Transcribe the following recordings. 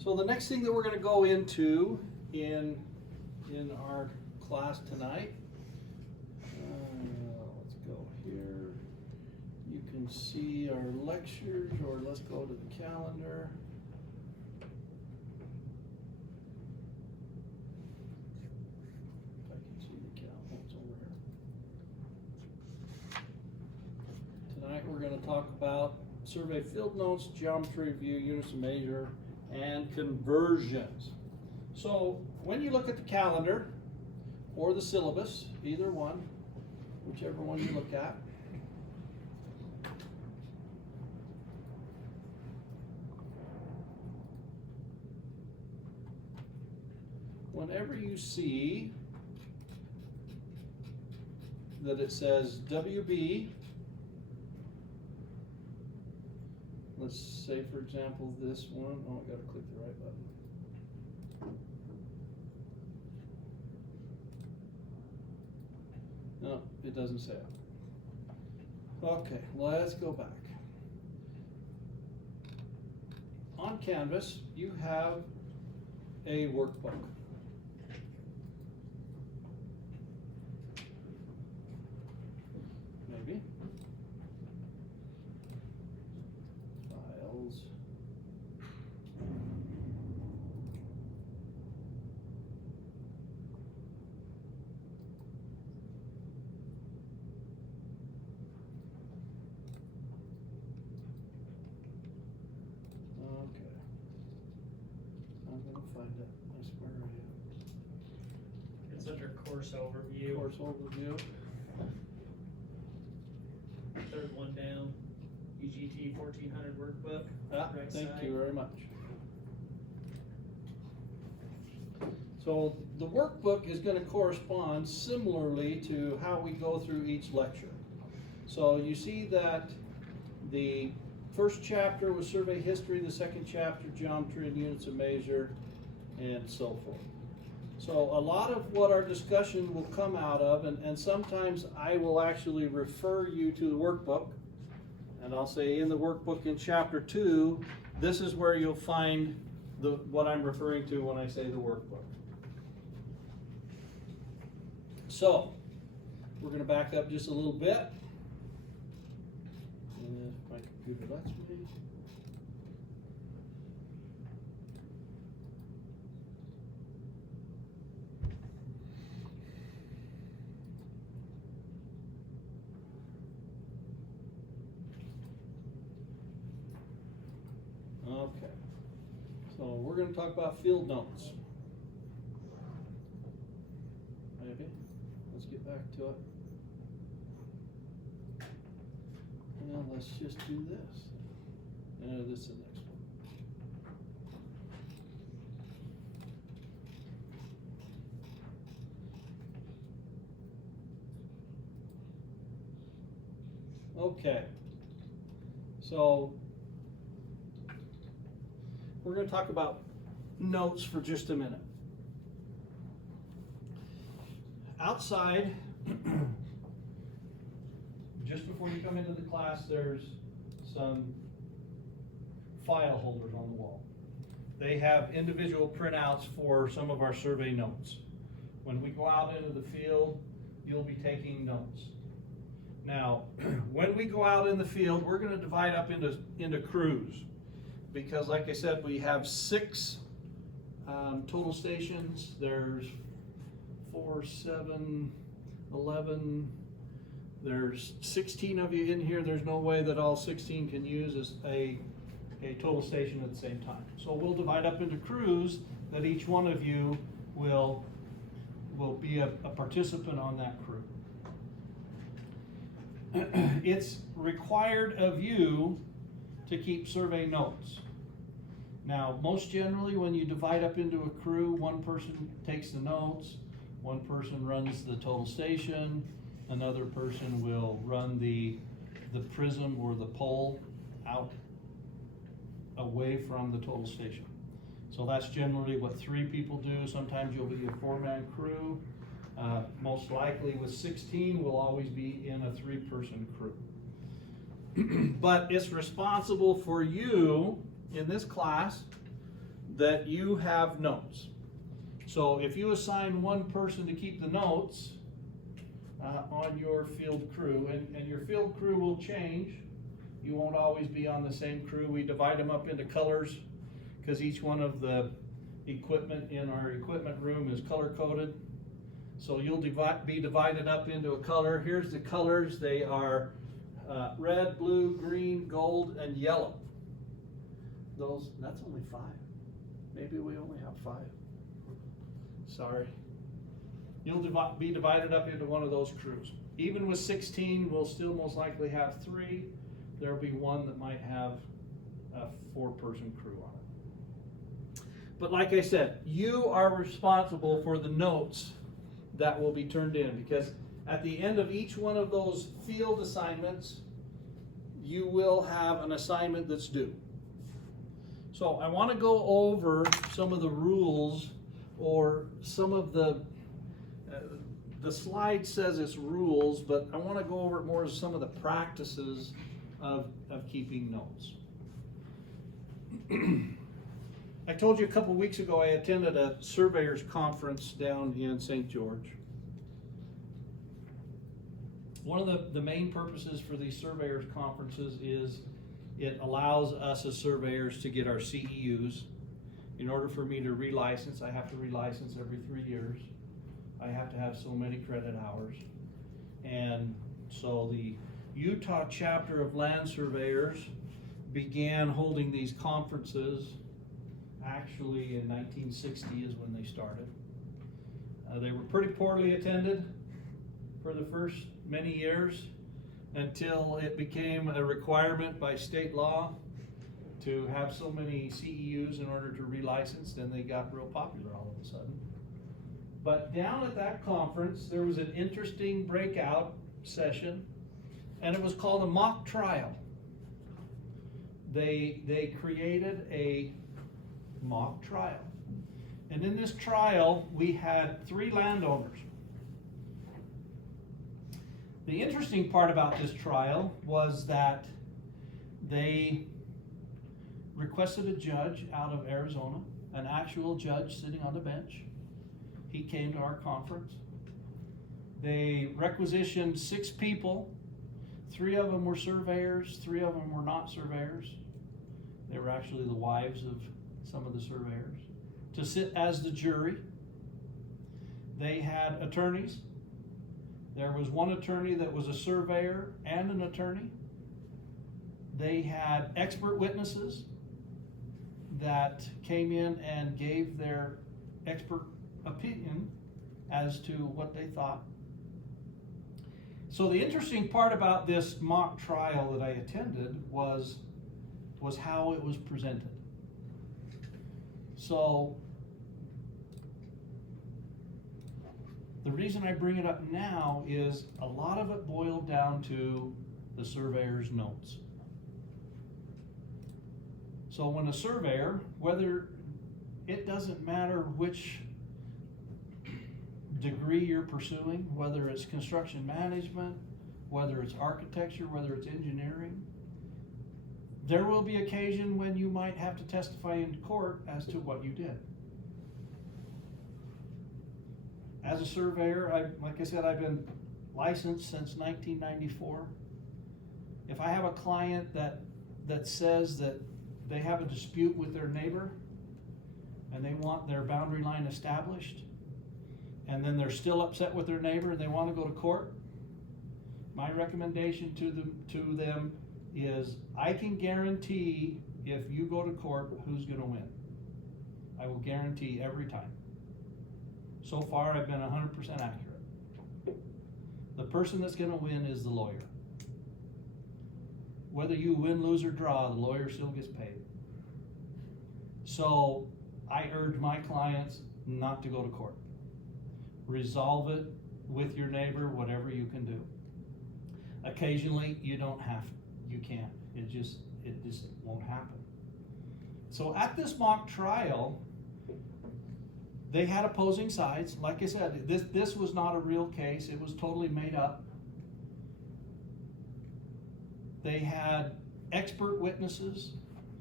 So the next thing that we're going to go into in our class tonight, let's go here. You can see our lectures, or let's go to the calendar. If I can see the calendar, it's over here. Tonight we're going to talk about survey field notes, geometry review, units of measure, and conversions. So when you look at the calendar or the syllabus, either one, whichever one you look at, whenever you see that it says WB, let's say, for example, this one. Oh, I gotta click the right button. No, it doesn't say it. Okay, let's go back. On Canvas, you have a workbook. Maybe. Files. Okay. I'm gonna find it. I swear I am. It's under course overview. Course overview. Third one down, UGT 1400 workbook. Ah, right thank side. you very much. So the workbook is going to correspond similarly to how we go through each lecture. So you see that the first chapter was survey history, the second chapter geometry and units of measure, and so forth. So a lot of what our discussion will come out of, and sometimes I will actually refer you to the workbook, and I'll say in the workbook in chapter 2, this is where you'll find what I'm referring to when I say the workbook. So we're going to back up just a little bit. And if my computer lets me. Okay, so we're going to talk about field notes. Maybe. Let's get back to it. Well, let's just do this. This is the next one. Okay, so we're going to talk about notes for just a minute. Outside, just before you come into the class, there's some file holders on the wall. They have individual printouts for some of our survey notes. When we go out into the field, you'll be taking notes. Now, when we go out in the field, we're going to divide up into crews. Because like I said, we have 6 total stations. There's 4, 7, 11. There's 16 of you in here. There's no way that all 16 can use a total station at the same time. So we'll divide up into crews that each one of you will be a participant on that crew. It's required of you to keep survey notes. Now, most generally, when you divide up into a crew, one person takes the notes, one person runs the total station, another person will run the prism or the pole out away from the total station. So that's generally what 3 people do. Sometimes you'll be a 4-man crew. Most likely with 16, we'll always be in a 3-person crew. But it's responsible for you in this class that you have notes. So if you assign one person to keep the notes on your field crew, and your field crew will change, you won't always be on the same crew. We divide them up into colors because each one of the equipment in our equipment room is color coded. So you'll be divided up into a color. Here's the colors. They are red, blue, green, gold, and yellow. That's only 5. Maybe we only have 5. Sorry. You'll be divided up into one of those crews. Even with 16, we'll still most likely have 3. There'll be one that might have a 4-person crew on it. But like I said, you are responsible for the notes that will be turned in, because at the end of each one of those field assignments, you will have an assignment that's due. So I want to go over some of the rules, or some of the slide says it's rules, but I want to go over more of some of the practices of keeping notes. I told you a couple weeks ago I attended a surveyor's conference down in St. George. One of the main purposes for these surveyors conferences is it allows us as surveyors to get our CEUs. In order for me to relicense, I have to relicense every 3 years. I have to have so many credit hours. And so the Utah chapter of land surveyors began holding these conferences. Actually in 1960 is when they started. They were pretty poorly attended for the first many years, until it became a requirement by state law to have so many CEUs in order to relicense. Then they got real popular all of a sudden. But down at that conference, there was an interesting breakout session, and it was called a mock trial. They created a mock trial. And in this trial, we had 3 landowners. The interesting part about this trial was that they requested a judge out of Arizona, an actual judge sitting on the bench. He came to our conference. They requisitioned 6 people. 3 of them were surveyors, 3 of them were not surveyors. They were actually the wives of some of the surveyors, to sit as the jury. They had attorneys. There was one attorney that was a surveyor and an attorney. They had expert witnesses that came in and gave their expert opinion as to what they thought. So the interesting part about this mock trial that I attended was how it was presented. So the reason I bring it up now is a lot of it boiled down to the surveyor's notes. So when a surveyor, whether it doesn't matter which degree you're pursuing, whether it's construction management, whether it's architecture, whether it's engineering, there will be occasion when you might have to testify in court as to what you did. As a surveyor, like I said, I've been licensed since 1994. If I have a client that says that they have a dispute with their neighbor and they want their boundary line established, and then they're still upset with their neighbor and they want to go to court, my recommendation to them is, I can guarantee if you go to court who's going to win. I will guarantee every time. So far I've been 100% accurate. The person that's going to win is the lawyer. Whether you win, lose, or draw, the lawyer still gets paid. So I urge my clients not to go to court. Resolve it with your neighbor, whatever you can do. Occasionally you don't have to. You can't. It just won't happen. So at this mock trial, they had opposing sides. Like I said, this was not a real case. It was totally made up. They had expert witnesses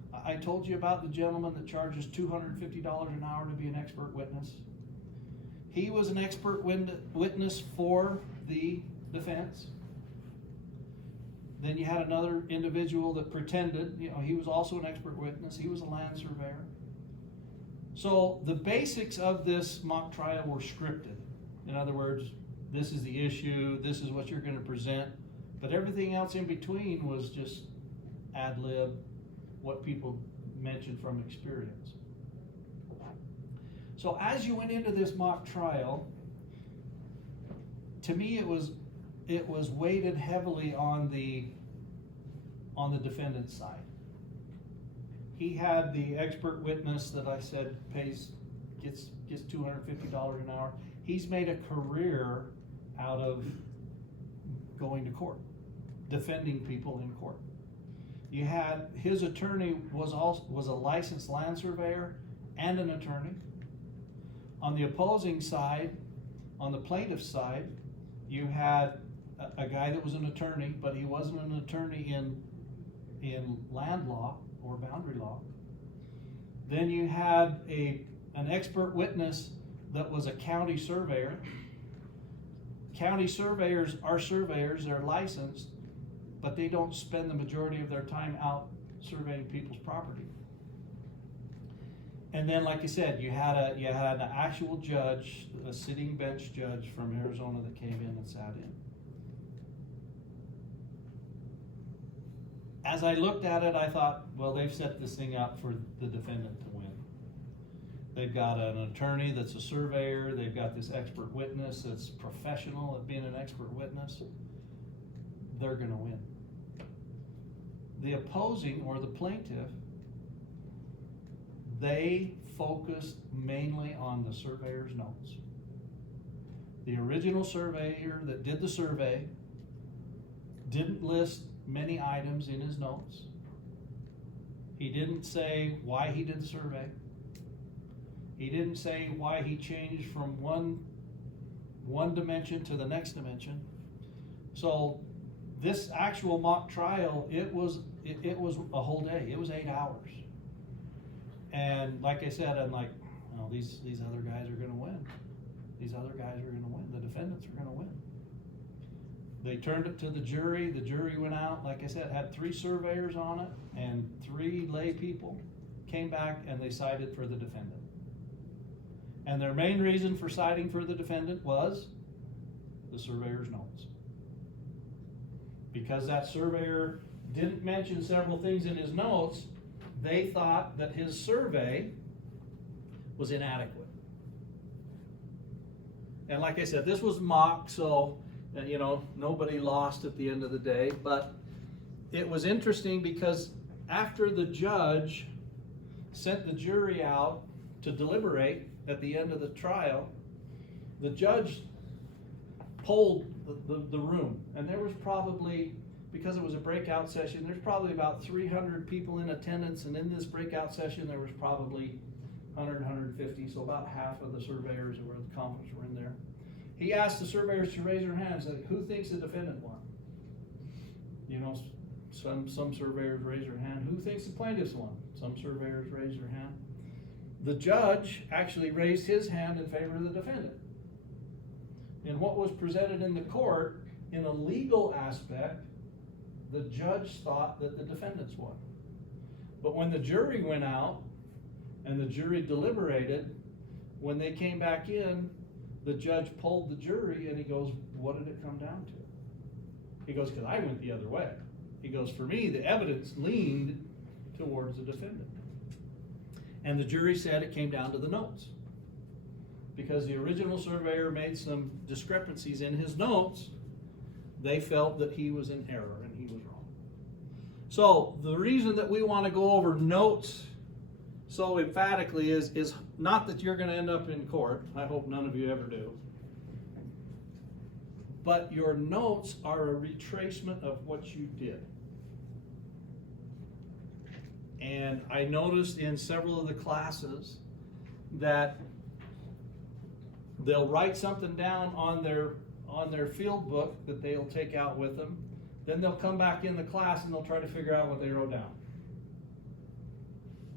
I told you about the gentleman that charges $250 an hour to be an expert witness. He was an expert witness for the defense. Then you had another individual that pretended, he was also an expert witness. He was a land surveyor. So the basics of this mock trial were scripted. In other words, this is the issue, this is what you're going to present, but everything else in between was just ad lib, what people mentioned from experience. So as you went into this mock trial, to me it was weighted heavily on the defendant's side. He had the expert witness that I said gets $250 an hour. He's made a career out of going to court, defending people in court. You had his attorney was a licensed land surveyor and an attorney. On the opposing side, on the plaintiff's side, you had a guy that was an attorney, but he wasn't an attorney in land law or boundary law. Then you had an expert witness that was a county surveyor. County surveyors are surveyors, they're licensed, but they don't spend the majority of their time out surveying people's property. And then, like I said, you had an actual judge, a sitting bench judge from Arizona that came in and sat in. As I looked at it, I thought, well, they've set this thing up for the defendant to win. They've got an attorney that's a surveyor, they've got this expert witness that's professional at being an expert witness. They're gonna win. The opposing, or the plaintiff, they focused mainly on the surveyor's notes. The original surveyor that did the survey didn't list many items in his notes. He didn't say why he did the survey. He didn't say why he changed from one dimension to the next dimension. So this actual mock trial, it was a whole day. It was 8 hours. And like I said, I'm like, no, these other guys are gonna win. These other guys are gonna win. The defendants are gonna win. They turned it to the jury. The jury went out, like I said, had 3 surveyors on it, and 3 lay people came back and they sided for the defendant. And their main reason for siding for the defendant was the surveyor's notes. Because that surveyor didn't mention several things in his notes, they thought that his survey was inadequate. And like I said, this was mock, so nobody lost at the end of the day, but it was interesting because after the judge sent the jury out to deliberate at the end of the trial, the judge polled the room, and there was probably, because it was a breakout session, there's probably about 300 people in attendance, and in this breakout session there was probably 100, 150, so about half of the surveyors that were at the conference were in there. He asked the surveyors to raise their hands, like, who thinks the defendant won? Some surveyors raised their hand. Who thinks the plaintiffs won? Some surveyors raised their hand. The judge actually raised his hand in favor of the defendant. And what was presented in the court, in a legal aspect, the judge thought that the defendants won. But when the jury went out and the jury deliberated, when they came back in, the judge polled the jury and he goes, what did it come down to? He goes, because I went the other way. He goes, for me, the evidence leaned towards the defendant. And the jury said it came down to the notes. Because the original surveyor made some discrepancies in his notes, they felt that he was in error and he was wrong. So the reason that we want to go over notes so emphatically is not that you're going to end up in court. I hope none of you ever do. But your notes are a retracement of what you did. And I noticed in several of the classes that they'll write something down on their field book that they'll take out with them. Then they'll come back in the class and they'll try to figure out what they wrote down.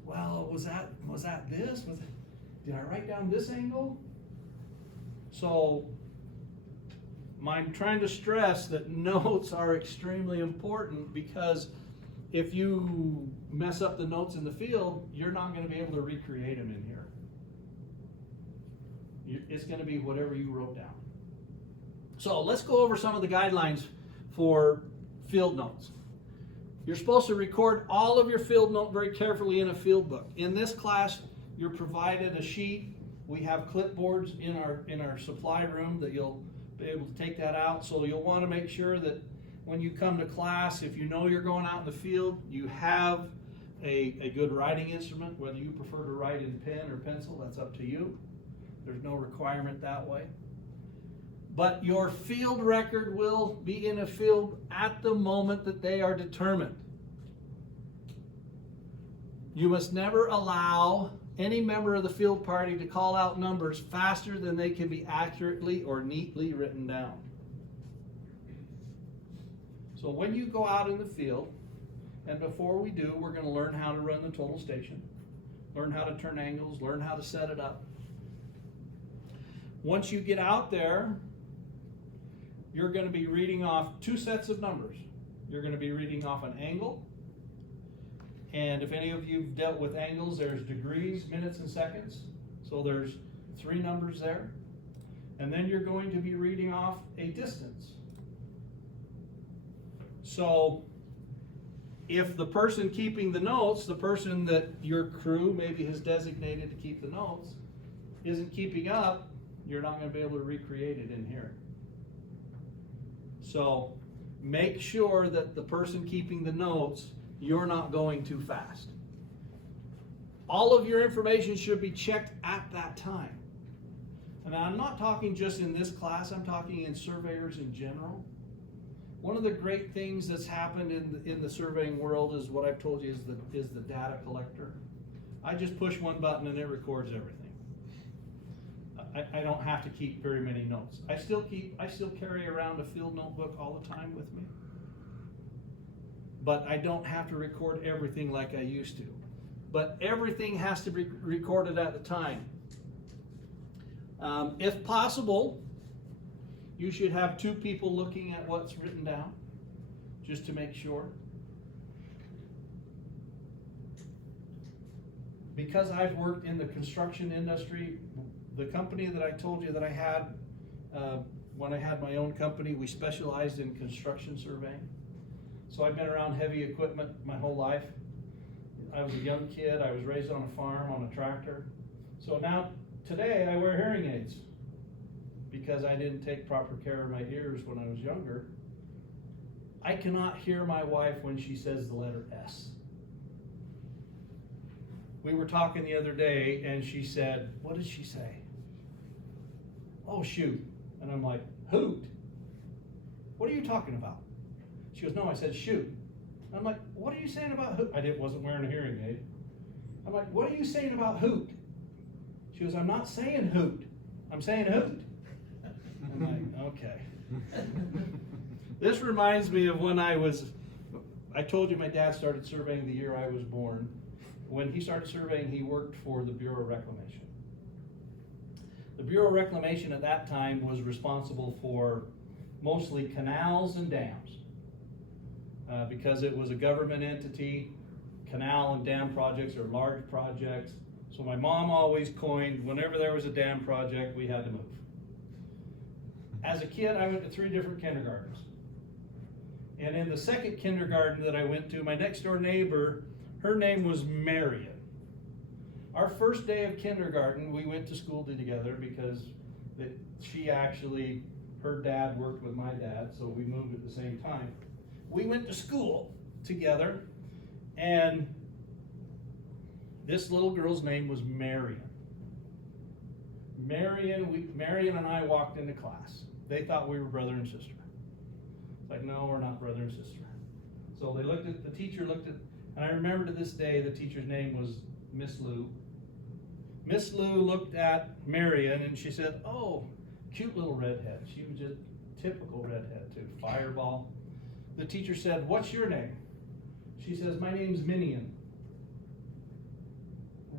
well, was that this? Did I write down this angle? So I'm trying to stress that notes are extremely important, because if you mess up the notes in the field, you're not going to be able to recreate them in here. It's going to be whatever you wrote down. So let's go over some of the guidelines for field notes. You're supposed to record all of your field note very carefully in a field book. In this class, you're provided a sheet. We have clipboards in our supply room that you'll be able to take that out. So you'll want to make sure that when you come to class, if you know you're going out in the field, you have a good writing instrument. Whether you prefer to write in pen or pencil, that's up to you. There's no requirement that way. But your field record will be in a field at the moment that they are determined. You must never allow any member of the field party to call out numbers faster than they can be accurately or neatly written down. So when you go out in the field, and before we do, we're going to learn how to run the total station, learn how to turn angles, learn how to set it up. Once you get out there, you're going to be reading off two sets of numbers. You're going to be reading off an angle. And if any of you have dealt with angles, there's degrees, minutes, and seconds. So there's 3 numbers there. And then you're going to be reading off a distance. So if the person keeping the notes, the person that your crew maybe has designated to keep the notes, isn't keeping up, you're not going to be able to recreate it in here. So make sure that the person keeping the notes, you're not going too fast. All of your information should be checked at that time. And I'm not talking just in this class, I'm talking in surveyors in general. One of the great things that's happened in the surveying world is what I've told you is the data collector. I just push one button and it records everything. I don't have to keep very many notes. I still carry around a field notebook all the time with me. But I don't have to record everything like I used to. But everything has to be recorded at the time. If possible, you should have 2 people looking at what's written down, just to make sure. Because I've worked in the construction industry, the company that I told you that I had, when I had my own company, we specialized in construction surveying. So I've been around heavy equipment my whole life. I was a young kid, I was raised on a farm, on a tractor. So now, today I wear hearing aids because I didn't take proper care of my ears when I was younger. I cannot hear my wife when she says the letter S. We were talking the other day and she said, what did she say? Oh, shoot. And I'm like, hoot. What are you talking about? She goes, no, I said shoot. I'm like, what are you saying about hoot? I wasn't wearing a hearing aid. I'm like, what are you saying about hoot? She goes, I'm not saying hoot. I'm saying hoot. I'm like, okay. This reminds me of when I told you my dad started surveying the year I was born. When he started surveying, he worked for the Bureau of Reclamation. The Bureau of Reclamation at that time was responsible for mostly canals and dams. Because it was a government entity, canal and dam projects are large projects. So my mom always coined, whenever there was a dam project, we had to move. As a kid, I went to 3 different kindergartens. And in the second kindergarten that I went to, my next door neighbor, her name was Marion. Our first day of kindergarten, we went to school together because her dad worked with my dad, so we moved at the same time. We went to school together, and this little girl's name was Marion. Marion and I walked into class. They thought we were brother and sister. It's like, no, we're not brother and sister. So the teacher looked at, and I remember to this day, the teacher's name was Miss Lou. Miss Lou looked at Marion and she said, oh, cute little redhead. She was just typical redhead too, fireball. The teacher said, what's your name? She says, my name's Minion.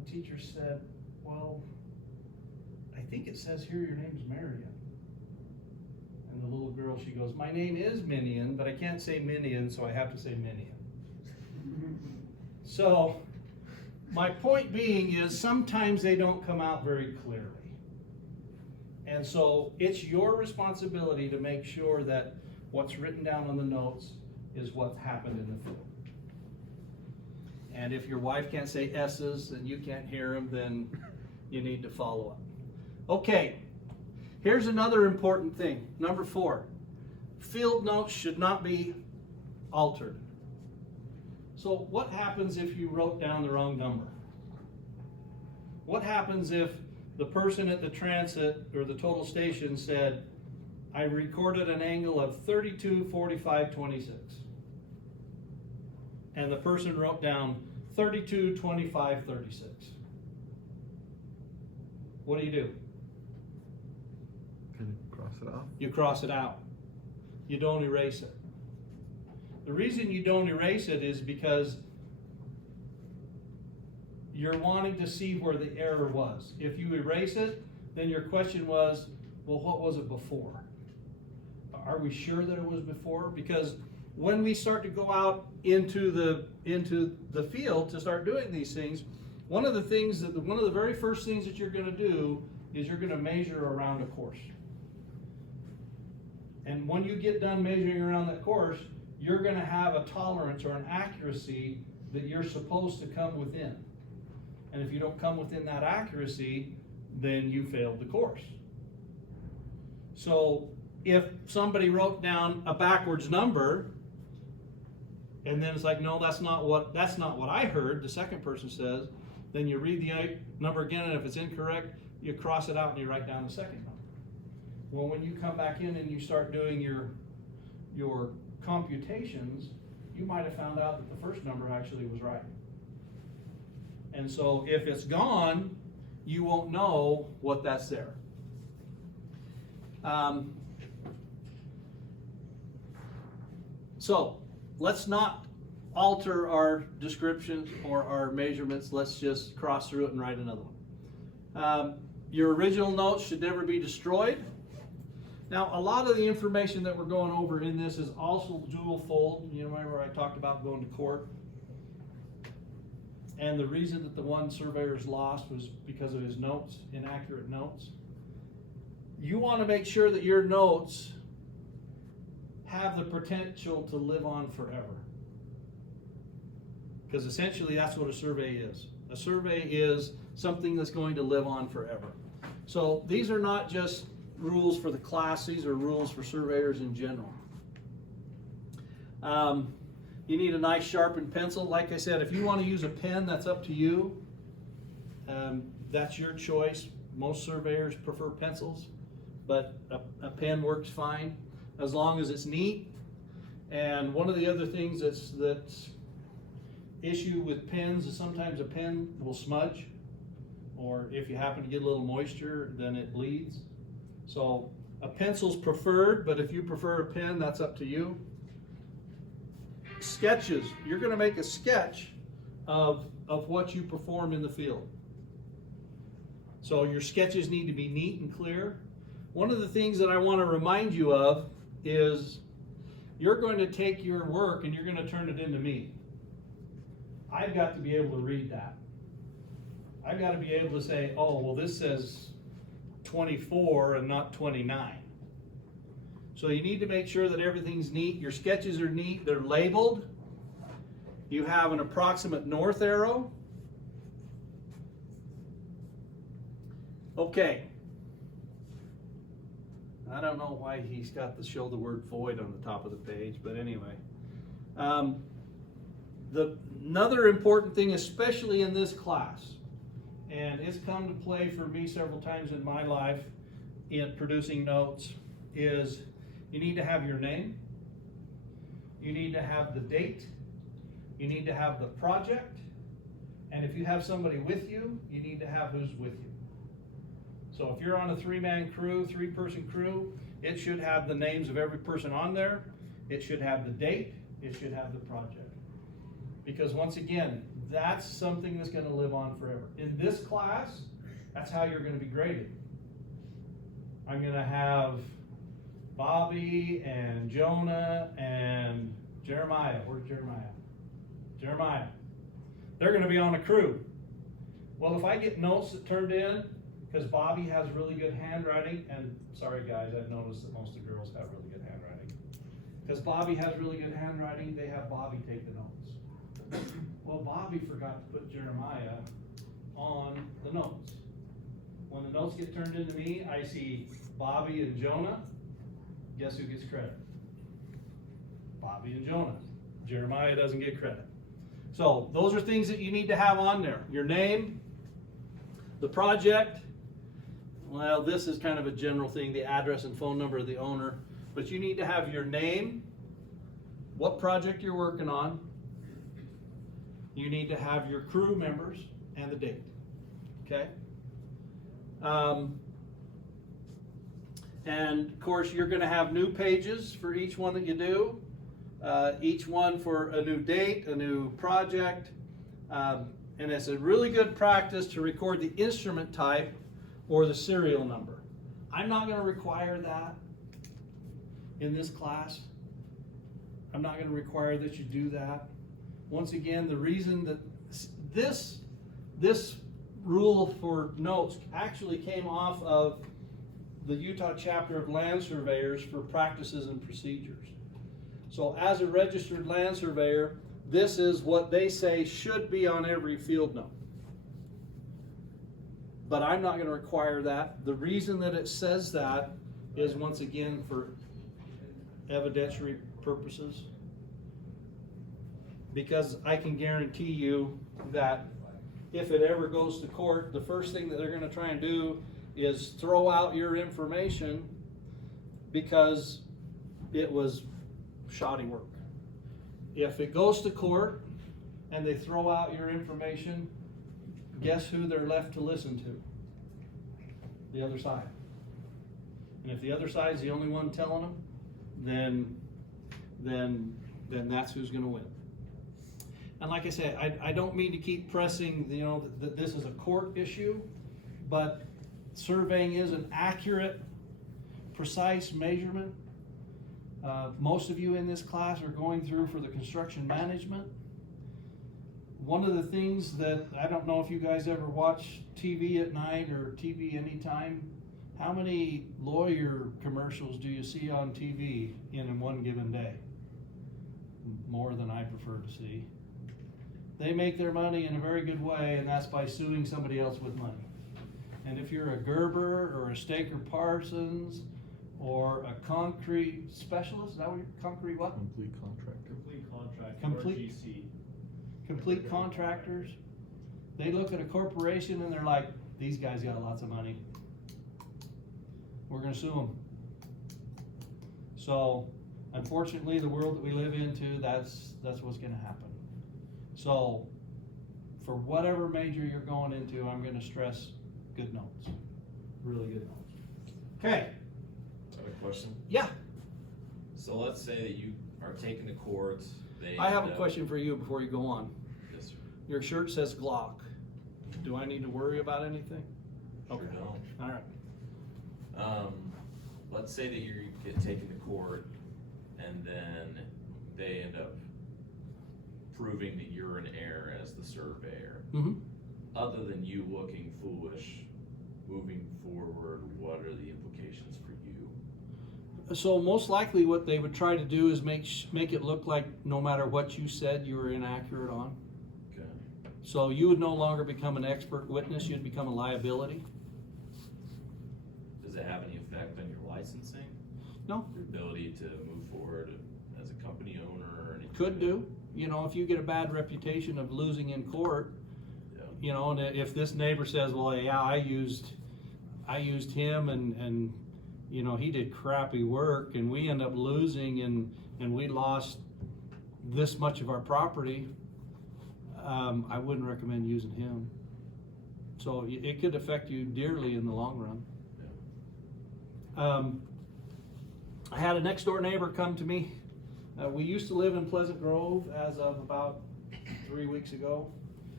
the teacher said, well, I think it says here your name's Marion. And the little girl, she goes, my name is Minion, but I can't say Minion, so I have to say Minion. So, my point being is sometimes they don't come out very clearly. And so it's your responsibility to make sure that what's written down on the notes is what happened in the field. And if your wife can't say S's and you can't hear them, then you need to follow up. Okay, here's another important thing. Number 4, field notes should not be altered. So what happens if you wrote down the wrong number? What happens if the person at the transit or the total station said, I recorded an angle of 32, 45, 26. And the person wrote down 32, 25, 36. What do? Can you cross it off? You cross it out. You don't erase it. The reason you don't erase it is because you're wanting to see where the error was. If you erase it, then your question was, well, what was it before? Are we sure that it was before? Because when we start to go out into the field to start doing these things, one of the very first things that you're going to do is you're going to measure around a course. And when you get done measuring around that course, you're going to have a tolerance or an accuracy that you're supposed to come within. And if you don't come within that accuracy, then you failed the course. So if somebody wrote down a backwards number, and then it's like, no, that's not what I heard, the second person says, then you read the number again, and if it's incorrect, you cross it out and you write down the second number. Well, when you come back in and you start doing your computations, you might have found out that the first number actually was right. And so if it's gone, you won't know what that's there. So let's not alter our descriptions or our measurements. Let's just cross through it and write another one. Your original notes should never be destroyed. Now, a lot of the information that we're going over in this is also dual fold. You remember I talked about going to court? And the reason that the one surveyor's lost was because of his notes, inaccurate notes. You want to make sure that your notes have the potential to live on forever. Because essentially that's what a survey is. A survey is something that's going to live on forever. So these are not just rules for the class, these are rules for surveyors in general. You need a nice sharpened pencil. Like I said, if you want to use a pen, that's up to you. That's your choice. Most surveyors prefer pencils, but a pen works fine as long as it's neat. And one of the other things that's issue with pens is sometimes a pen will smudge, or if you happen to get a little moisture, then it bleeds. So a pencil's preferred, but if you prefer a pen, that's up to you. Sketches. You're going to make a sketch of what you perform in the field. So your sketches need to be neat and clear. One of the things that I want to remind you of is you're going to take your work and you're going to turn it into me. I've got to be able to read that. I've got to be able to say, oh, well, this says 24 and not 29. So you need to make sure that everything's neat. Your sketches are neat. They're labeled. You have an approximate north arrow. Okay. I don't know why he's got to show the word void on the top of the page, but anyway. Another important thing, especially in this class, and it's come to play for me several times in my life in producing notes, is you need to have your name, you need to have the date, you need to have the project, and if you have somebody with you, you need to have who's with you. So if you're on a three-person crew, it should have the names of every person on there, it should have the date, it should have the project. Because once again, that's something that's gonna live on forever. In this class, that's how you're gonna be graded. I'm gonna have Bobby and Jonah and Jeremiah. Where's Jeremiah? Jeremiah. They're gonna be on a crew. Well, if I get notes that turned in, because Bobby has really good handwriting, and sorry guys, I've noticed that most of the girls have really good handwriting. Because Bobby has really good handwriting, they have Bobby take the notes. Well, Bobby forgot to put Jeremiah on the notes. When the notes get turned into me, I see Bobby and Jonah. Guess who gets credit? Bobby and Jonah. Jeremiah doesn't get credit. So those are things that you need to have on there. Your name, the project. Well, this is kind of a general thing, the address and phone number of the owner. But you need to have your name, what project you're working on. You need to have your crew members and the date. Okay? And of course, you're going to have new pages for each one that you do. Each one for a new date, a new project. And it's a really good practice to record the instrument type or the serial number. I'm not going to require that in this class. I'm not going to require that you do that. Once again, the reason that this rule for notes actually came off of the Utah chapter of land surveyors for practices and procedures. So as a registered land surveyor, this is what they say should be on every field note. But I'm not going to require that. The reason that it says that is, once again, for evidentiary purposes. Because I can guarantee you that if it ever goes to court, the first thing that they're going to try and do is throw out your information because it was shoddy work. If it goes to court and they throw out your information, guess who they're left to listen to? The other side. And if the other side's the only one telling them, then that's who's going to win. And like I said, I don't mean to keep pressing, that this is a court issue, but surveying is an accurate, precise measurement. Most of you in this class are going through for the construction management. One of the things that, I don't know if you guys ever watch TV at night or TV anytime, how many lawyer commercials do you see on TV in one given day? More than I prefer to see. They make their money in a very good way, and that's by suing somebody else with money. And if you're a Gerber or a Staker Parsons or a concrete specialist, is that what you're, concrete what? Complete contractor. Complete contract, Complete- or GC. Complete contractors, they look at a corporation and they're like, these guys got lots of money. We're gonna sue them. So, unfortunately, the world that we live into, that's what's gonna happen. So, for whatever major you're going into, I'm gonna stress good notes, really good notes. Okay, I have a question. yeah, So let's say that you are taken to court. I have a question for you before you go on. Yes, sir. Your shirt says Glock. Do I need to worry about anything? Sure Okay. don't. All right. Let's say that you get taken to court and then they end up proving that you're in error as the surveyor. Mm-hmm. Other than you looking foolish, moving forward, what are the implications for you? So most likely what they would try to do is make it look like no matter what you said, you were inaccurate on. Okay. So you would no longer become an expert witness, you'd become a liability. Does it have any effect on your licensing? No. Your ability to move forward as a company owner or anything? Could do. If you get a bad reputation of losing in court, Yeah. and if this neighbor says, well, yeah, I used him and he did crappy work and we end up losing and we lost this much of our property, I wouldn't recommend using him. So it could affect you dearly in the long run. I had a next door neighbor come to me. We used to live in Pleasant Grove as of about 3 weeks ago.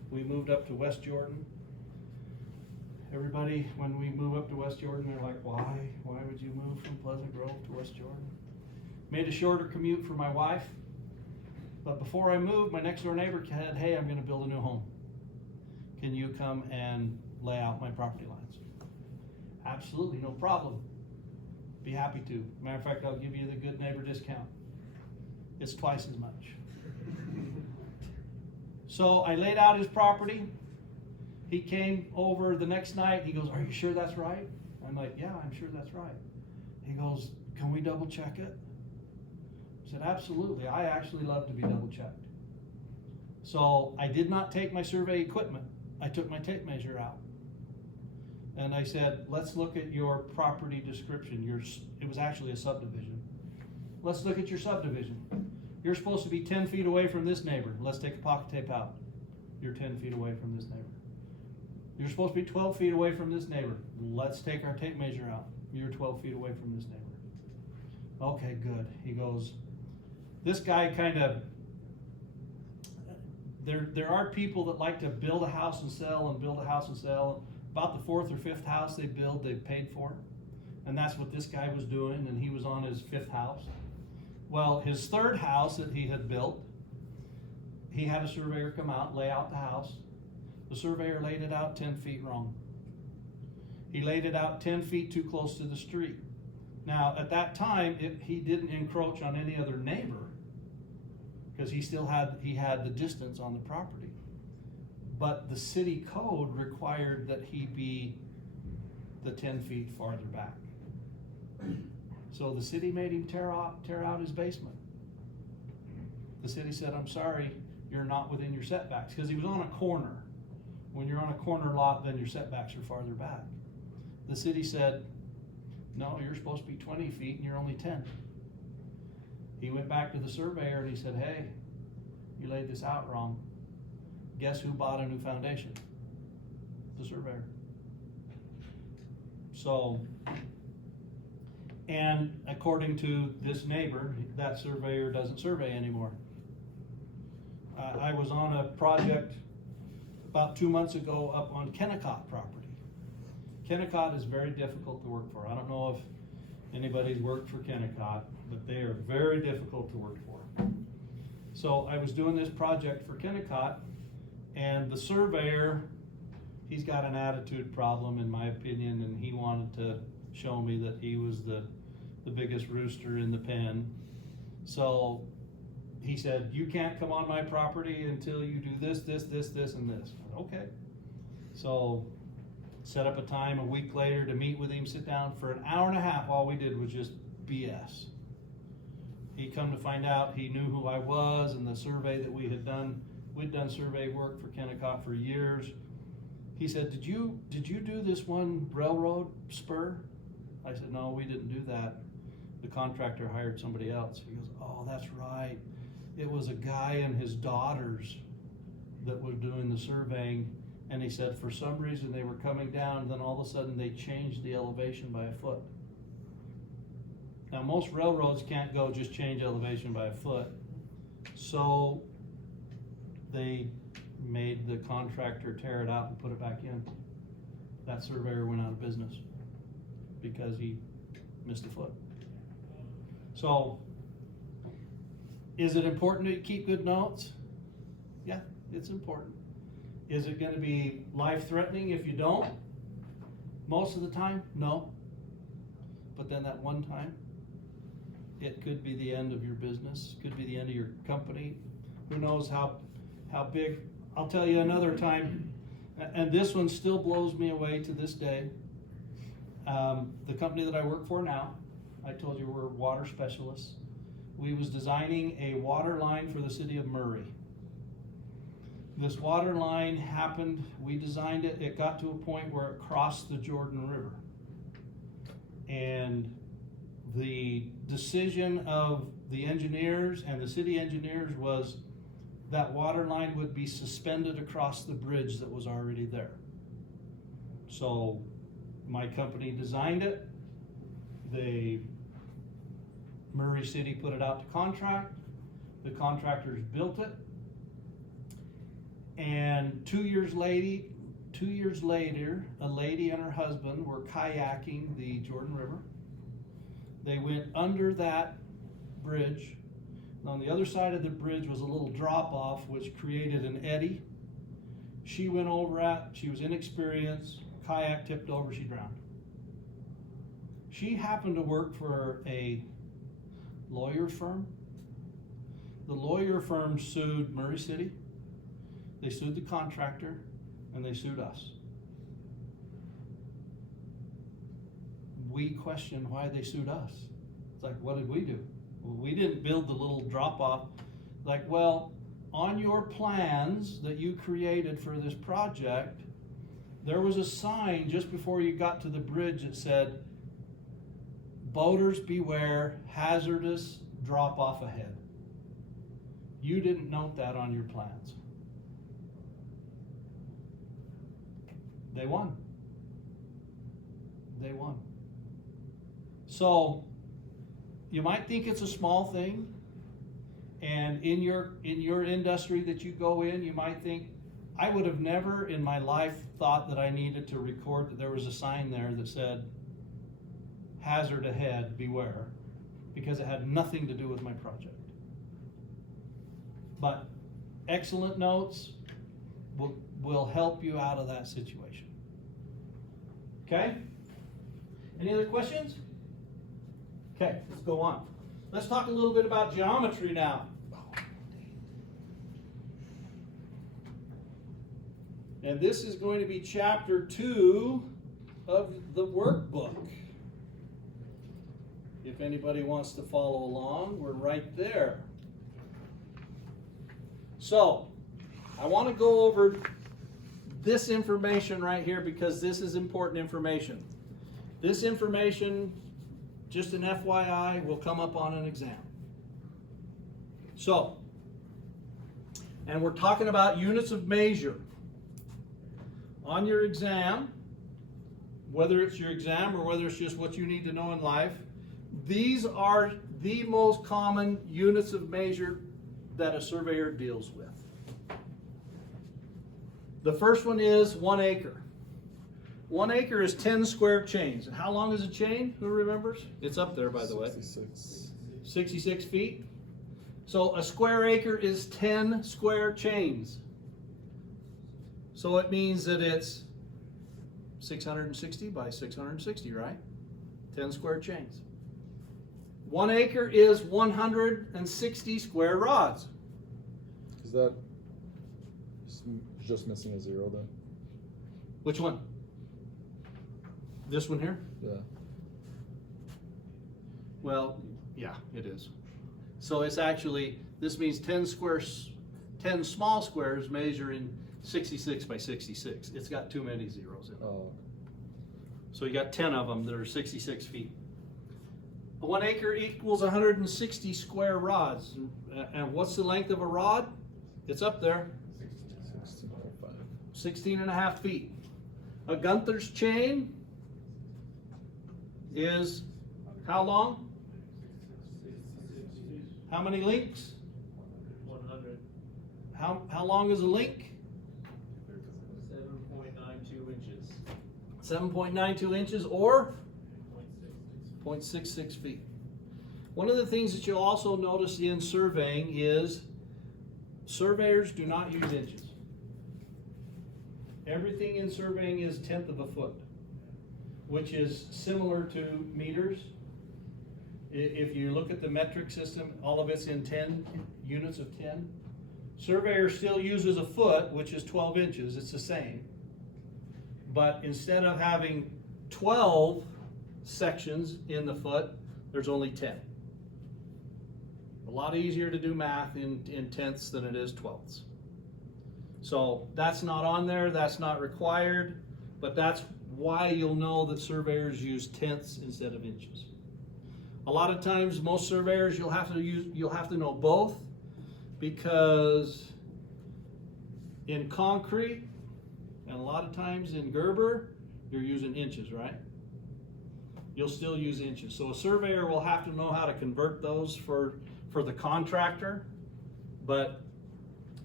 we moved up to West Jordan. Everybody, when we move up to West Jordan, they're like, why? Why would you move from Pleasant Grove to West Jordan? Made a shorter commute for my wife. But before I moved, my next door neighbor said, hey, I'm gonna build a new home. Can you come and lay out my property lines? Absolutely, no problem. Be happy to. Matter of fact, I'll give you the good neighbor discount. It's twice as much. So I laid out his property. He came over the next night. He goes, are you sure that's right? I'm like, yeah, I'm sure that's right. He goes, can we double check it? I said, absolutely. I actually love to be double checked. So I did not take my survey equipment. I took my tape measure out. And I said, let's look at your property description. It was actually a subdivision. Let's look at your subdivision. You're supposed to be 10 feet away from this neighbor. Let's take a pocket tape out. You're 10 feet away from this neighbor. You're supposed to be 12 feet away from this neighbor. Let's take our tape measure out. You're 12 feet away from this neighbor. Okay, good. He goes, this guy kind of, there are people that like to build a house and sell and build a house and sell. About the fourth or fifth house they build, they paid for. And that's what this guy was doing, and he was on his fifth house. Well, his third house that he had built, he had a surveyor come out, lay out the house. The surveyor laid it out 10 feet wrong. He laid it out 10 feet too close to the street. Now, at that time, he didn't encroach on any other neighbor because he had the distance on the property. But the city code required that he be the 10 feet farther back. So the city made him tear out his basement. The city said, I'm sorry, you're not within your setbacks, because he was on a corner. When you're on a corner lot, then your setbacks are farther back. The city said, no, you're supposed to be 20 feet and you're only 10. He went back to the surveyor and he said, hey, you laid this out wrong. Guess who bought a new foundation? The surveyor. So, and according to this neighbor, that surveyor doesn't survey anymore. I was on a project about 2 months ago up on Kennecott property. Kennecott is very difficult to work for. I don't know if anybody's worked for Kennecott, but they are very difficult to work for. So I was doing this project for Kennecott, and the surveyor, he's got an attitude problem in my opinion, and he wanted to show me that he was the biggest rooster in the pen. So he said, you can't come on my property until you do this, this, this, this, and this. I said, okay. So set up a time a week later to meet with him, sit down for an hour and a half. All we did was just BS. He come to find out he knew who I was and the survey that we had done. We'd done survey work for Kennecott for years. He said, did you do this one railroad spur? I said, no, we didn't do that. The contractor hired somebody else. He goes, oh, that's right. It was a guy and his daughters that were doing the surveying. And he said, for some reason they were coming down, and then all of a sudden they changed the elevation by a foot. Now most railroads can't go just change elevation by a foot. So they made the contractor tear it out and put it back in. That surveyor went out of business because he missed a foot. So, is it important to keep good notes? Yeah, it's important. Is it gonna be life-threatening if you don't? Most of the time, no. But then that one time, it could be the end of your business, could be the end of your company. Who knows how big. I'll tell you another time, and this one still blows me away to this day. The company that I work for now, I told you we're water specialists. We was designing a water line for the city of Murray. This water line happened, we designed it, it got to a point where it crossed the Jordan River. And the decision of the engineers and the city engineers was that water line would be suspended across the bridge that was already there. So my company designed it. Murray City put it out to contract. The contractors built it. And 2 years later, a lady and her husband were kayaking the Jordan River. They went under that bridge. And on the other side of the bridge was a little drop off which created an eddy. She went over it, she was inexperienced, kayak tipped over, she drowned. She happened to work for a lawyer firm. The lawyer firm sued Murray City, they sued the contractor, and they sued us. We questioned why they sued us. It's like, what did we do? Well, we didn't build the little drop off. Like, well, on your plans that you created for this project, there was a sign just before you got to the bridge that said, boaters beware, hazardous drop off ahead. You didn't note that on your plans. They won. They won. So you might think it's a small thing, and in your industry that you go in, you might think, I would have never in my life thought that I needed to record that there was a sign there that said, hazard ahead, beware, because it had nothing to do with my project. But excellent notes will help you out of that situation. Okay? Any other questions? Okay, let's go on. Let's talk a little bit about geometry now. And this is going to be chapter 2 of the workbook. If anybody wants to follow along, we're right there. So, I want to go over this information right here because this is important information. This information, just an FYI, will come up on an exam. So, and we're talking about units of measure. On your exam, whether it's your exam or whether it's just what you need to know in life, these are the most common units of measure that a surveyor deals with. The first one is 1 acre. 1 acre is 10 square chains. And how long is a chain? Who remembers? It's up there, by the way. 66 feet. So a square acre is 10 square chains. So it means that it's 660 by 660, right? 10 square chains. 1 acre is 160 square rods. Is that just missing a zero then? Which one? This one here? Yeah. Well, yeah, it is. So it's actually, this means 10 small squares measuring 66 by 66. It's got too many zeros in it. Oh. So you got 10 of them that are 66 feet. 1 acre equals 160 square rods. And what's the length of a rod? It's up there. 16.5. 16 and a half feet. A Gunther's chain is how long? How many links? 100. How long is a link? 7.92 inches. 7.92 inches or 0.66 feet. One of the things that you'll also notice in surveying is surveyors do not use inches. Everything in surveying is 1/10 of a foot, which is similar to meters. If you look at the metric system, all of it's in 10 units of 10. Surveyor still uses a foot, which is 12 inches. It's the same. But instead of having 12 sections in the foot, there's only 10. A lot easier to do math in tenths than it is twelfths. So that's not on there, that's not required, but that's why you'll know that surveyors use tenths instead of inches. A lot of times, most surveyors you'll have to know both, because in concrete and a lot of times in Gerber, you're using inches, right? You'll still use inches. So a surveyor will have to know how to convert those for the contractor, but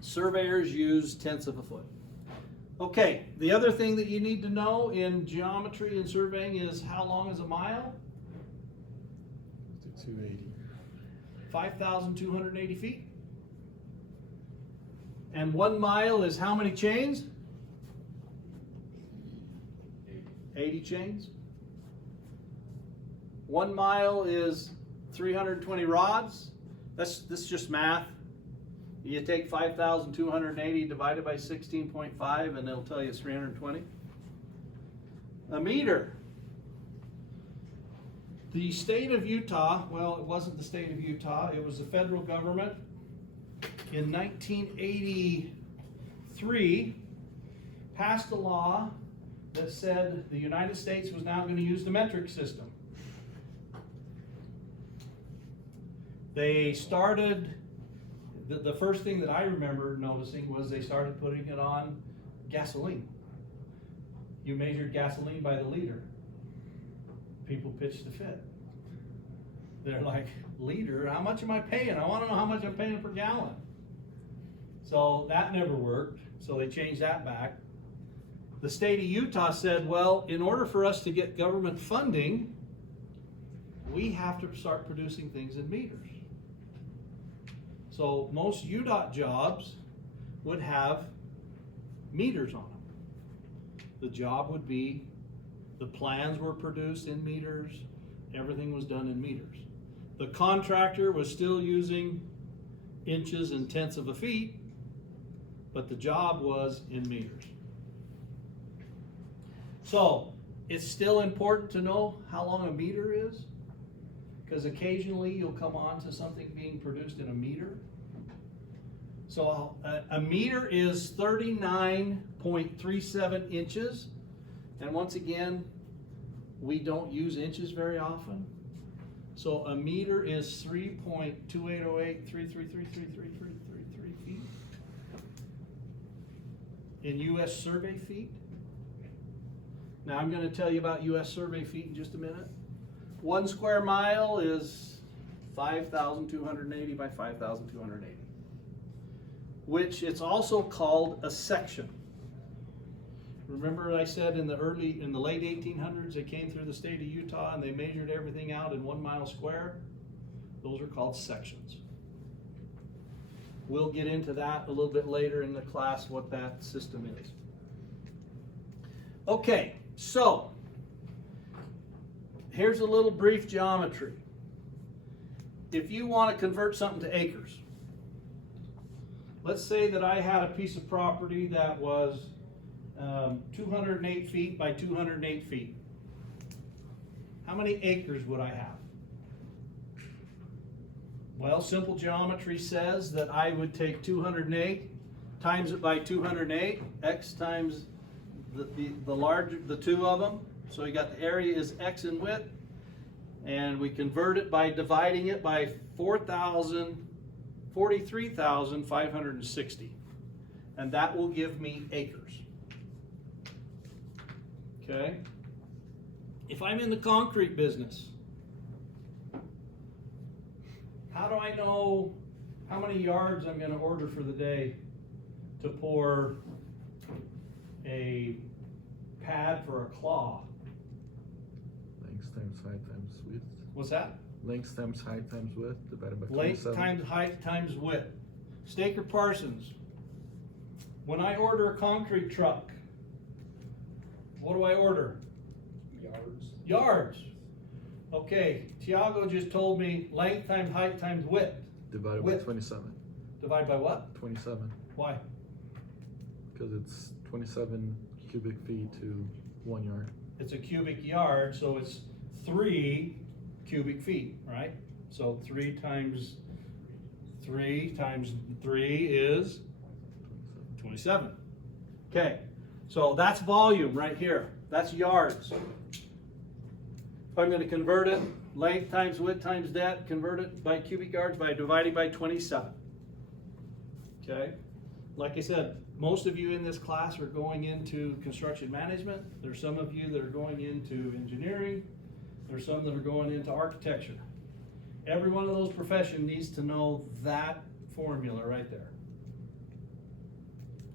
Surveyors use tenths of a foot. Okay, the other thing that you need to know in geometry and surveying is how long is a mile? 280. 5,280 feet. And 1 mile is how many chains? 80 chains. 1 mile is 320 rods. This is just math. You take 5,280 divided by 16.5 and it'll tell you it's 320. A meter. The state of Utah, well, it wasn't the state of Utah, it was the federal government. In 1983, passed a law that said the United States was now going to use the metric system. They started, the first thing that I remember noticing was they started putting it on gasoline. You measured gasoline by the liter. People pitched a fit. They're like, liter? How much am I paying? I want to know how much I'm paying per gallon. So that never worked, so they changed that back. The state of Utah said, well, in order for us to get government funding, we have to start producing things in meters. So most UDOT jobs would have meters on them. The job would be, the plans were produced in meters, everything was done in meters. The contractor was still using inches and tenths of a feet, but the job was in meters. So it's still important to know how long a meter is, because occasionally you'll come on to something being produced in a meter. So a meter is 39.37 inches. And once again, we don't use inches very often. So a meter is 3.280833333333 feet. In US survey feet. Now I'm going to tell you about US survey feet in just a minute. 1 square mile is 5,280 by 5,280, which it's also called a section. Remember I said in the late 1800s they came through the state of Utah and they measured everything out in 1 mile square? Those are called sections. We'll get into that a little bit later in the class, what that system is. Okay, so here's a little brief geometry. If you want to convert something to acres, let's say that I had a piece of property that was 208 feet by 208 feet. How many acres would I have? Well, simple geometry says that I would take 208, times it by 208, x times the two of them. So you got the area is x in width, and we convert it by dividing it by 43,560, and that will give me acres. Okay? If I'm in the concrete business, how do I know how many yards I'm going to order for the day to pour a pad for a claw? Length times height times width. What's that? Length times height times width divided by Length 27. times height times width. Staker Parsons, when I order a concrete truck, what do I order? Yards. Yards. Okay, Tiago just told me length times height times width. Divided Width. by 27. Divide by what? 27. Why? Because it's 27 cubic feet to 1 yard. It's a cubic yard, so it's 3 cubic feet, right? So 3 times 3 times 3 is 27. Okay, so that's volume right here. That's yards. If I'm going to convert it, length times width times depth, convert it by cubic yards by dividing by 27. Okay, like I said, most of you in this class are going into construction management. There's some of you that are going into engineering. There's some that are going into architecture. Every one of those professions needs to know that formula right there.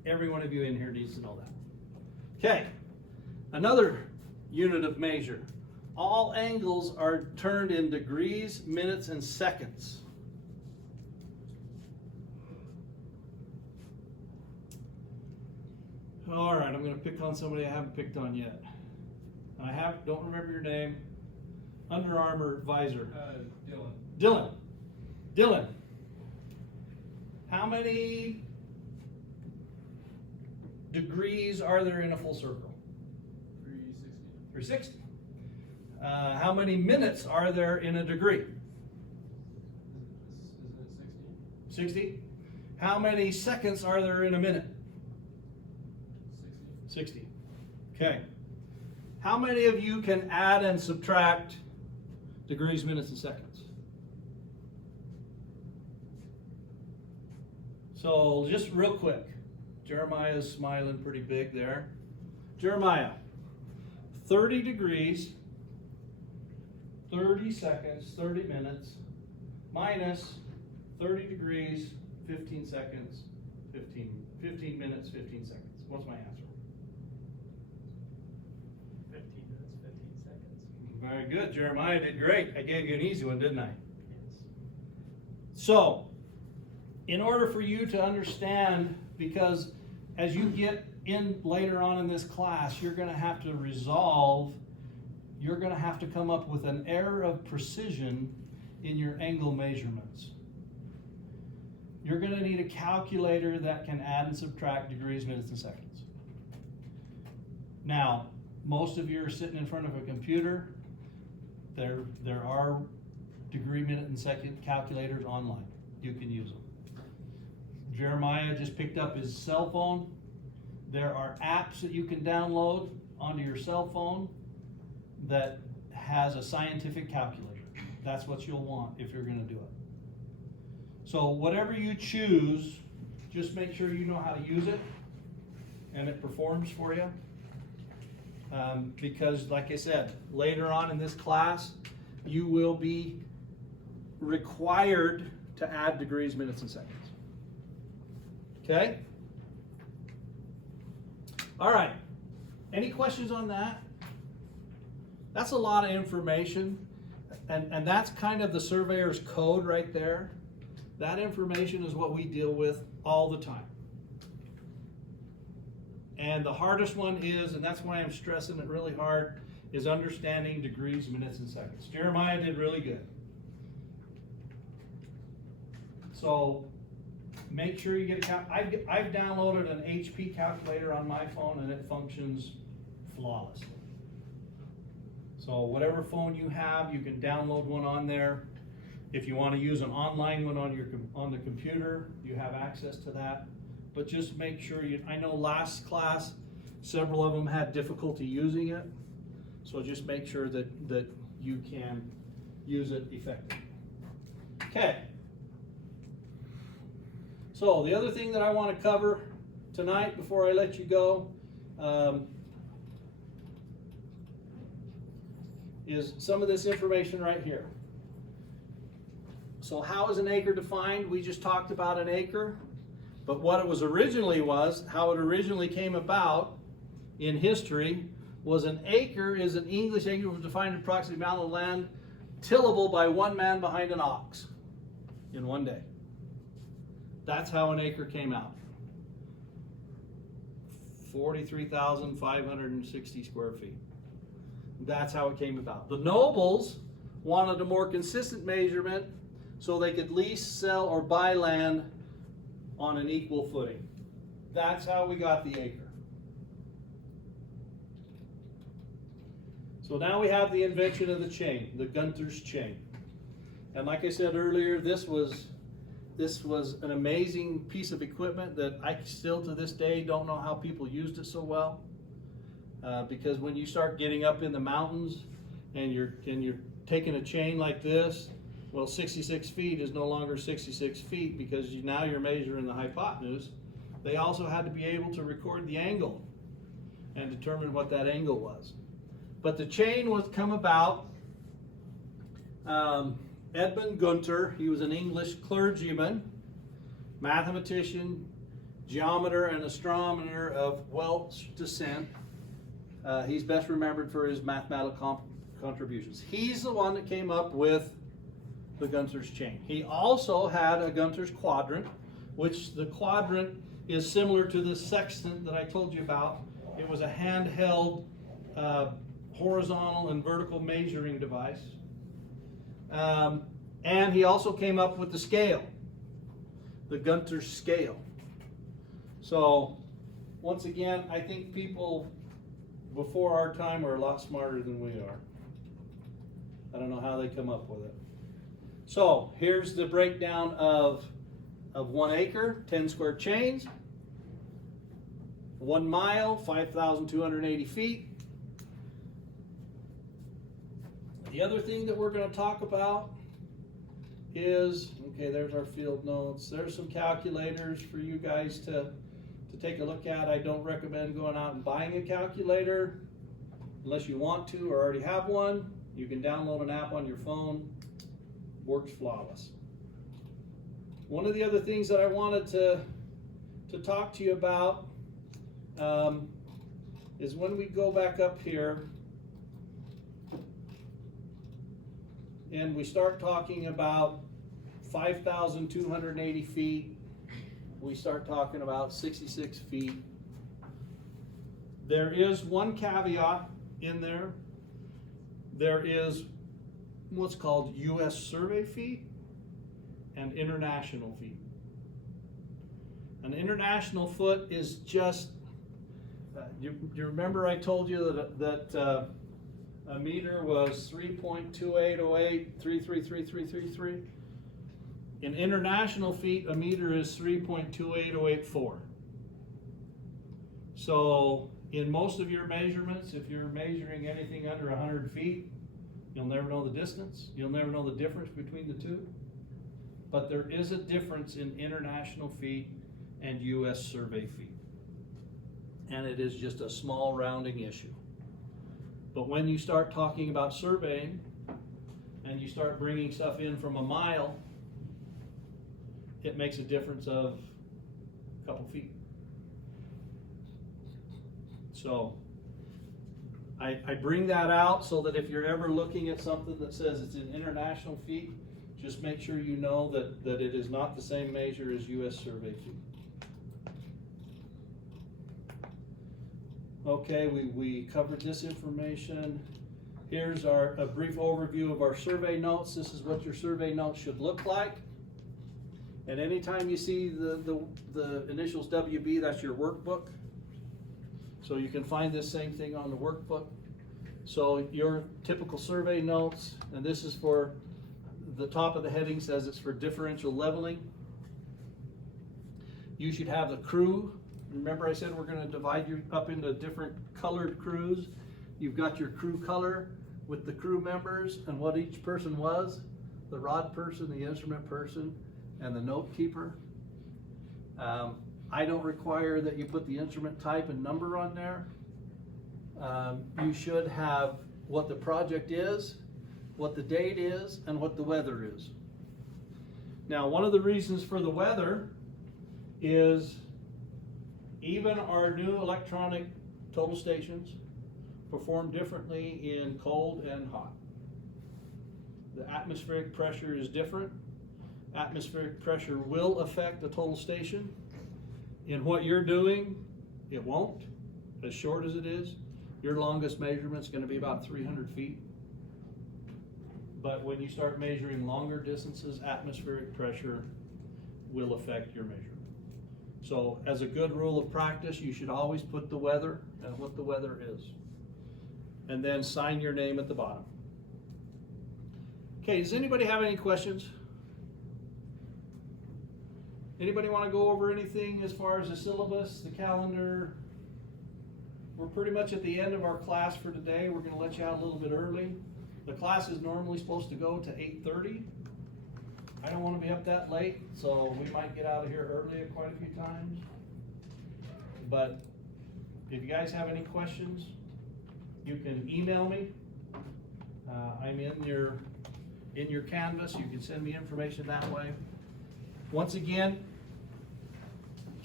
Every one of you in here needs to know that. Okay, another unit of measure. All angles are turned in degrees, minutes, and seconds. All right, I'm going to pick on somebody I haven't picked on yet. Don't remember your name. Under Armour advisor. Dylan. How many degrees are there in a full circle? 360. 360. How many minutes are there in a degree? Isn't it 60. How many seconds are there in a minute? 60? 60. Okay. How many of you can add and subtract degrees, minutes, and seconds? So just real quick, Jeremiah's smiling pretty big there. Jeremiah, 30 degrees, 30 seconds, 30 minutes, minus 30 degrees, 15 seconds, 15 minutes, 15 seconds. What's my answer? 15 minutes, 15 seconds. Very good, Jeremiah did great. I gave you an easy one, didn't I? Yes. So, in order for you to understand, because as you get in later on in this class, you're going to have to you're going to have to come up with an error of precision in your angle measurements. You're going to need a calculator that can add and subtract degrees, minutes, and seconds. Now, most of you are sitting in front of a computer. There are degree, minute, and second calculators online. You can use them. Jeremiah just picked up his cell phone. There are apps that you can download onto your cell phone that has a scientific calculator. That's what you'll want if you're going to do it. So whatever you choose, just make sure you know how to use it and it performs for you. Because like I said, later on in this class, you will be required to add degrees, minutes, and seconds. Okay? All right. Any questions on that? That's a lot of information, and that's kind of the surveyor's code right there. That information is what we deal with all the time. And the hardest one is, and that's why I'm stressing it really hard, is understanding degrees, minutes, and seconds. Jeremiah did really good. So make sure you get I've downloaded an HP calculator on my phone and it functions flawlessly. So whatever phone you have, you can download one on there. If you want to use an online one on the computer, you have access to that. But just make sure I know last class, several of them had difficulty using it. So just make sure that you can use it effectively. Okay. So the other thing that I want to cover tonight before I let you go is some of this information right here. So how is an acre defined? We just talked about an acre, but what it was originally how it originally came about in history was an acre is an English acre was defined as approximately amount of land tillable by one man behind an ox in one day. That's how an acre came out. 43,560 square feet. That's how it came about. The nobles wanted a more consistent measurement so they could lease, sell, or buy land on an equal footing. That's how we got the acre. So now we have the invention of the chain, the Gunther's chain. And like I said earlier, this was an amazing piece of equipment that I still to this day don't know how people used it so well. Because when you start getting up in the mountains and you're taking a chain like this, well, 66 feet is no longer 66 feet because now you're measuring the hypotenuse. They also had to be able to record the angle and determine what that angle was. But the chain was come about. Edmund Gunther, he was an English clergyman, mathematician, geometer and astronomer of Welsh descent. He's best remembered for his mathematical contributions. He's the one that came up with the Gunter's chain. He also had a Gunter's quadrant, which the quadrant is similar to the sextant that I told you about. It was a handheld horizontal and vertical measuring device. And he also came up with the scale, the Gunter's scale. So, once again, I think people before our time were a lot smarter than we are. I don't know how they come up with it. So, here's the breakdown of 1 acre, 10 square chains. 1 mile, 5,280 feet. The other thing that we're going to talk about is, okay, there's our field notes. There's some calculators for you guys to take a look at. I don't recommend going out and buying a calculator unless you want to or already have one. You can download an app on your phone. Works flawless. One of the other things that I wanted to talk to you about is when we go back up here and we start talking about 5,280 feet, we start talking about 66 feet. There is one caveat in there. There is what's called U.S. survey feet and international feet. An international foot is just, you remember I told you that a meter was 3.2808333333? In international feet, a meter is 3.28084. So in most of your measurements, if you're measuring anything under 100 feet, you'll never know the distance. You'll never know the difference between the two. But there is a difference in international feet and U.S. survey feet. And it is just a small rounding issue. But when you start talking about surveying and you start bringing stuff in from a mile, it makes a difference of a couple feet. So I bring that out so that if you're ever looking at something that says it's in international feet, just make sure you know that it is not the same measure as U.S. survey feet. Okay, we covered this information. Here's a brief overview of our survey notes. This is what your survey notes should look like. And anytime you see the initials WB, that's your workbook. So you can find this same thing on the workbook. So your typical survey notes, and this is for the top of the heading says it's for differential leveling. You should have the crew. Remember I said we're going to divide you up into different colored crews. You've got your crew color with the crew members and what each person was, the rod person, the instrument person, and the note keeper. I don't require that you put the instrument type and number on there. You should have what the project is, what the date is, and what the weather is. Now, one of the reasons for the weather is even our new electronic total stations perform differently in cold and hot. The atmospheric pressure is different. Atmospheric pressure will affect the total station. In what you're doing, it won't, as short as it is. Your longest measurement is going to be about 300 feet. But when you start measuring longer distances, atmospheric pressure will affect your measurement. So as a good rule of practice, you should always put the weather and what the weather is. And then sign your name at the bottom. Okay, does anybody have any questions? Anybody want to go over anything as far as the syllabus, the calendar? We're pretty much at the end of our class for today. We're going to let you out a little bit early. The class is normally supposed to go to 8:30. I don't want to be up that late, so we might get out of here early quite a few times. But if you guys have any questions, you can email me. I'm in your Canvas. You can send me information that way. Once again,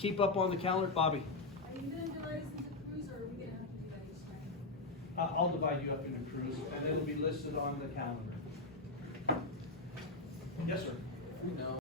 keep up on the calendar, Bobby, Are you gonna divide us into crews, or are we gonna have to do that each time? I'll divide you up into crews, and it'll be listed on the calendar. Yes, sir. We know